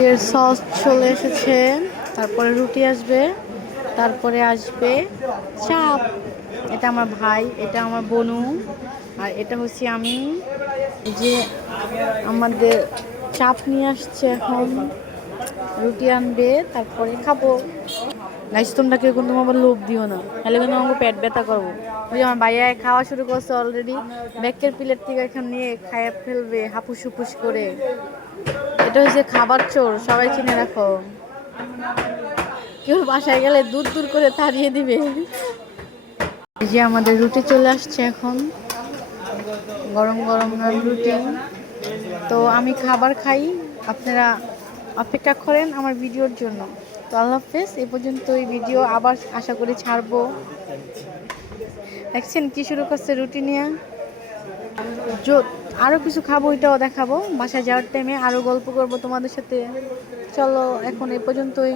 এর সস চলে এসেছে, তারপরে রুটি আসবে, তারপরে আসবে চাপ। এটা আমার ভাই, এটা আমার বোনু, আর এটা হচ্ছে আমি। এই যে আমাদের চাপ নিয়ে আসছে, এখন রুটি আনবে, তারপরে খাবো। গাইস, তোমরা কেউ কিন্তু আমার লোভ দিও না, তাহলে কিন্তু আমাকে পেট ব্যথা করবো। ওই যে আমার ভাইয়া খাওয়া শুরু করছে অলরেডি, ব্যাকের প্লেট থেকে এখন নিয়ে খাইয়ে ফেলবে হাপুস হুপুস করে। এটা হচ্ছে খাবার চোর, সবাই চিনে রাখো। কেউ বাসায় গেলে দূর দূর করে তাড়িয়ে দিবে। এই যে আমাদের রুটি চলে আসছে এখন, গরম গরম রুটি। তো আমি খাবার খাই, আপনারা অপেক্ষা করেন আমার ভিডিওর জন্য। তো আল্লাহ হাফেজ, এ পর্যন্ত এই ভিডিও আবার আশা করি ছাড়বো। দেখছেন কি শুরু করছে রুটি নিয়ে। আরো কিছু খাবো, এটাও দেখাবো বাসায় যাওয়ার টাইমে, আরো গল্প করব তোমাদের সাথে। চলো এখন এ পর্যন্তই।